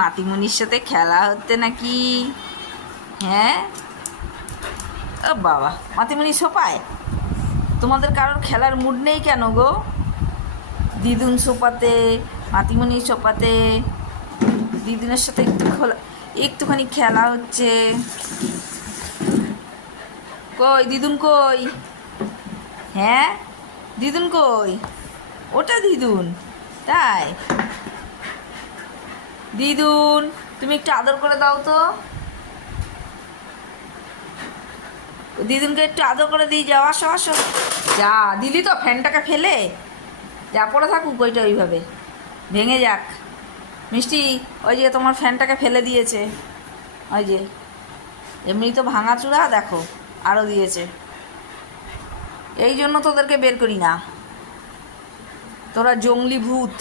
মাতিমুনির সাথে খেলা হচ্ছে নাকি? হ্যাঁ, ও বাবা, মাতিমুনি সোপায়? তোমাদের কারোর খেলার মুড নেই কেন গো? দিদুন সোপাতে, মাতিমুনি সোপাতে, দিদুনের সাথে একটুখানি খেলা হচ্ছে। কই দিদুন কই? হ্যাঁ, দিদুন কই? ওটা দিদুন? তাই? দিদুন, তুমি একটু আদর করে দাও তো। দিদুনকে একটু আদর করে দিয়ে যাও, আসো আসো। যা দিলি তো ফ্যানটাকে ফেলে, যা পড়ে থাকুক ওইটা ওইভাবে, ভেঙে যাক। মিষ্টি, ওই যে তোমার ফ্যানটাকে ফেলে দিয়েছে, ওই যে এমনি তো ভাঙাচুরা, দেখো আরও দিয়েছে। এই জন্য তোদেরকে বের করি না, তোরা জঙ্গলি ভূত।